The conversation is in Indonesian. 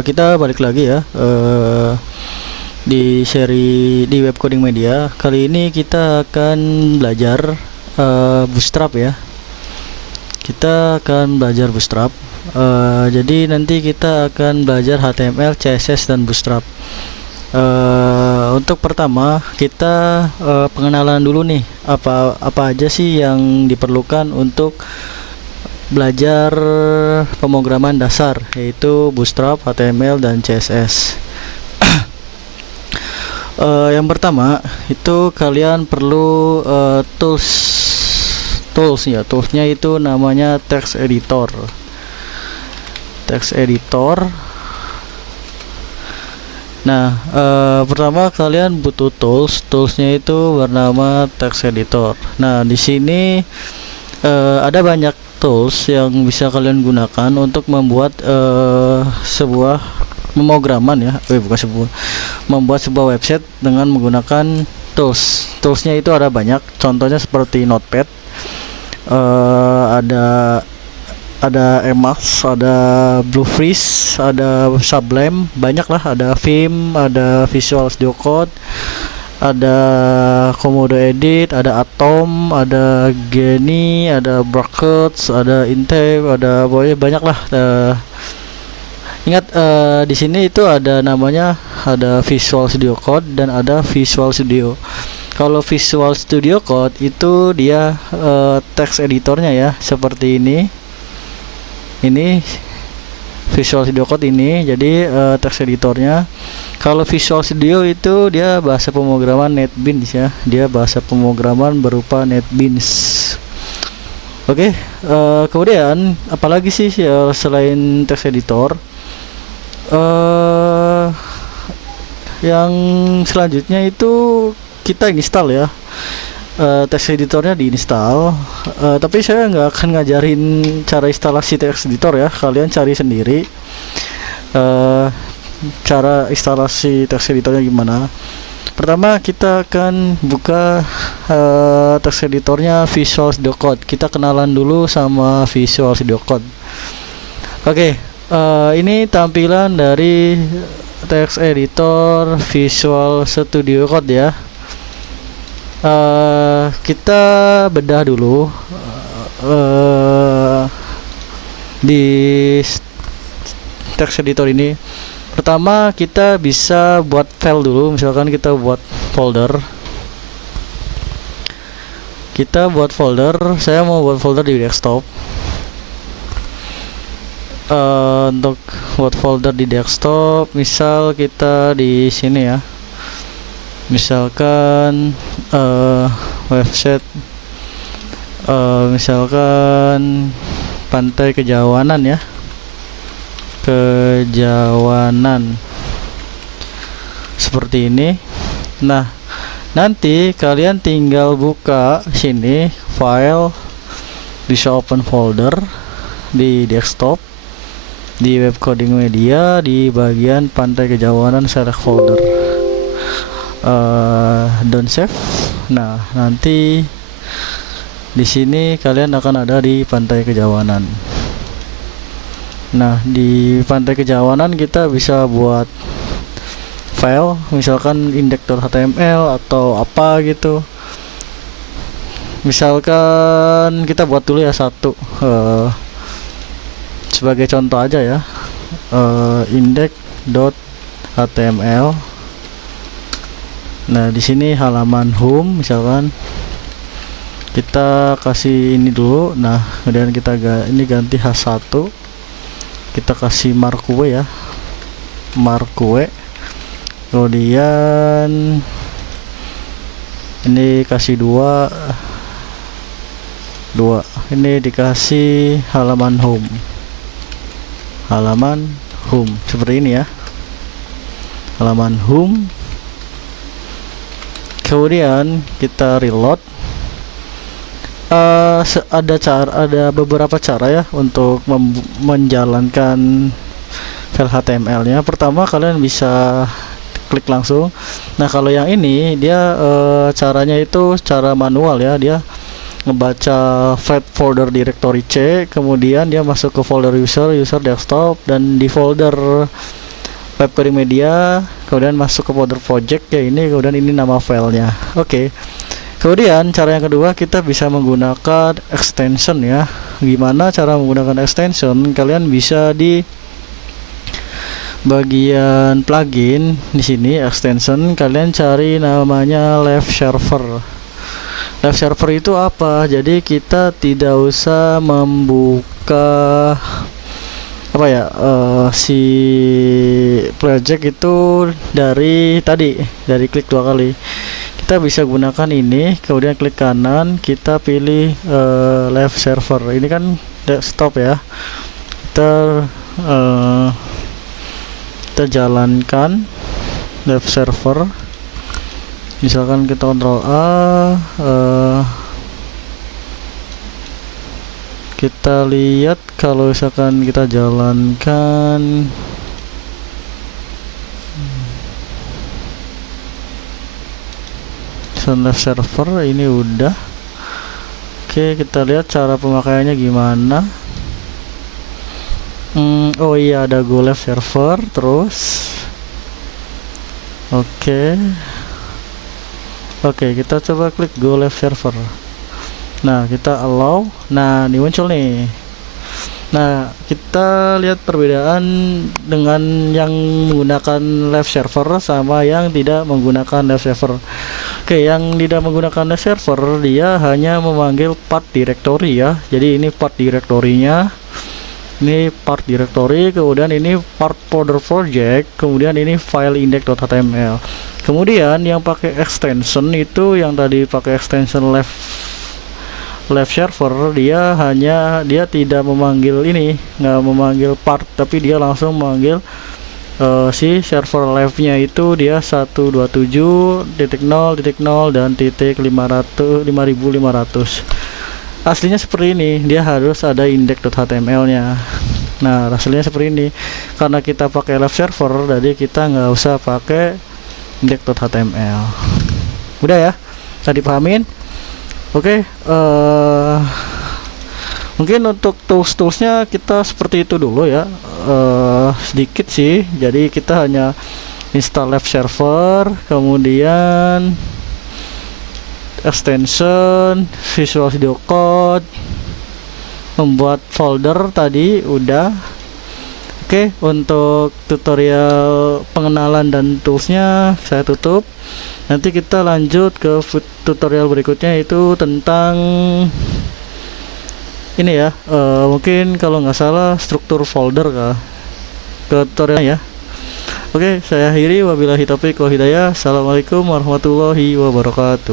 Kita balik lagi ya di seri di web coding media. Kali ini kita akan belajar Bootstrap ya. Kita akan belajar Bootstrap. Jadi nanti kita akan belajar HTML, CSS dan Bootstrap. Untuk pertama kita pengenalan dulu nih, apa aja sih yang diperlukan untuk belajar pemrograman dasar, yaitu Bootstrap, HTML dan CSS. Yang pertama itu kalian perlu toolsnya itu namanya text editor. Nah, pertama kalian butuh toolsnya itu bernama text editor. Nah, di sini ada banyak tools yang bisa kalian gunakan untuk membuat sebuah pemrograman ya, membuat sebuah website dengan menggunakan toolsnya itu ada banyak. Contohnya seperti Notepad, ada Emacs, ada Bluefish, ada Sublime, banyak lah, ada Vim, ada Visual Studio Code, ada Komodo Edit, ada Atom, ada Genie, ada Brackets, ada Intave, ada banyak lah. Ingat, di sini itu ada namanya, ada Visual Studio Code dan ada Visual Studio. Kalau Visual Studio Code itu dia text editornya ya, seperti ini Visual Studio Code ini. Jadi text editornya. Kalau Visual Studio itu dia bahasa pemrograman NetBeans ya, dia bahasa pemrograman berupa NetBeans. Oke, kemudian apalagi sih selain text editor? Yang selanjutnya itu kita install ya, text editornya diinstal. Tapi saya nggak akan ngajarin cara instalasi text editor ya, kalian cari sendiri cara instalasi text editornya gimana. Pertama kita akan buka text editornya Visual Studio Code. Kita kenalan dulu sama Visual Studio Code. Oke, ini tampilan dari text editor Visual Studio Code ya. Kita bedah dulu di text editor ini. Pertama kita bisa buat file dulu, misalkan kita buat folder. Saya mau buat folder di desktop. Untuk buat folder di desktop, misal kita di sini ya, misalkan website, misalkan Pantai Kejawanan ya, seperti ini. Nah, nanti kalian tinggal buka sini file, bisa open folder di desktop, di web coding media, di bagian Pantai Kejawanan, select folder, don't save. Nah, nanti di sini kalian akan ada di Pantai Kejawanan. Nah, di Pantai Kejawanan kita bisa buat file, misalkan index.html atau apa gitu. Misalkan kita buat dulu ya satu, sebagai contoh aja ya, index.html. Nah, di sini halaman home, misalkan kita kasih ini dulu. Nah, kemudian kita ini ganti h1, kita kasih marquee ya, kemudian ini kasih dua, ini dikasih halaman home seperti ini ya, halaman home. Kemudian kita reload. Ada beberapa cara ya untuk menjalankan file HTML-nya. Pertama kalian bisa klik langsung. Nah, kalau yang ini dia caranya itu cara manual ya, dia ngebaca file folder directory C, kemudian dia masuk ke folder user desktop, dan di folder web coding media, kemudian masuk ke folder project ya ini, kemudian ini nama filenya. Oke. Kemudian cara yang kedua, kita bisa menggunakan extension ya. Gimana cara menggunakan extension? Kalian bisa di bagian plugin di sini extension, kalian cari namanya Live Server. Live Server itu apa? Jadi kita tidak usah membuka apa ya, si project itu dari klik 2 kali. Kita bisa gunakan ini, kemudian klik kanan, kita pilih Live Server. Ini kan desktop ya. Kita jalankan Live Server. Misalkan kita Ctrl A, kita lihat kalau misalkan kita jalankan Live Server ini udah. Oke, kita lihat cara pemakaiannya gimana. Oh iya, ada Go Live Server terus. Oke, kita coba klik Go Live Server. Nah, kita allow. Nah, ini muncul nih. Nah, kita lihat perbedaan dengan yang menggunakan live server sama yang tidak menggunakan live server. Oke, yang tidak menggunakan live server dia hanya memanggil part directory ya. Jadi ini part directory-nya. Ini part directory, kemudian ini part folder project, kemudian ini file index.html. Kemudian yang pakai extension itu, yang tadi pakai extension live server, dia tidak memanggil ini, nggak memanggil part, tapi dia langsung memanggil si server live-nya itu dia 127.0.0 dan .500 aslinya seperti ini. Dia harus ada index.html nya. Nah, hasilnya seperti ini. Karena kita pakai live server, jadi kita nggak usah pakai index.html. Udah ya, tadi pahamin. Oke, mungkin untuk toolsnya kita seperti itu dulu ya, sedikit sih. Jadi kita hanya install live server, kemudian extension, Visual Studio Code, membuat folder tadi udah. Oke, untuk tutorial pengenalan dan toolsnya saya tutup. Nanti kita lanjut ke tutorial berikutnya, itu tentang ini ya, mungkin kalau nggak salah struktur folder kah tutorialnya ya. Oke, saya akhiri, wabillahi taufiq wal hidayah. Assalamualaikum warahmatullahi wabarakatuh.